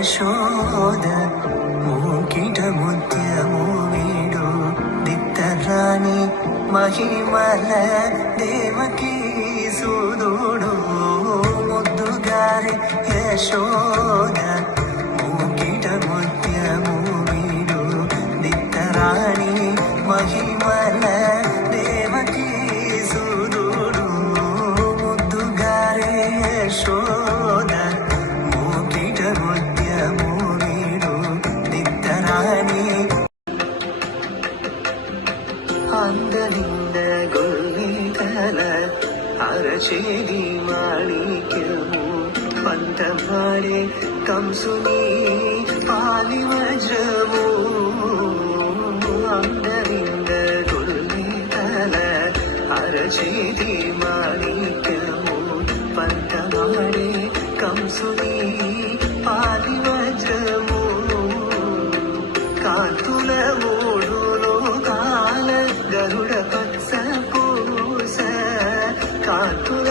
యశోద మూకిట ముత్యము వీడు దిత్తరాణి మహిమల దేవకీ సుదుడు ముద్దుగారి యశోద మూకిట ముత్యము వీడు దిత్తరాణి మహిమల దేవకీ సుదుడు ముద్దుగారి యశోద మూకిట ముత్యము వీడు దిత్తరాణి అందరింద గొల్లికల అరచేది మాణిక్యము పంటమాడే కంసుని పాలి వజ్రము అందరింద గొల్లికల అరచేది మాణిక్యము పంటమాడే కంసుని పాలి వజ్రము కాంతుల మూడులో కాల గరుడ పక్ష పూస కాంతుల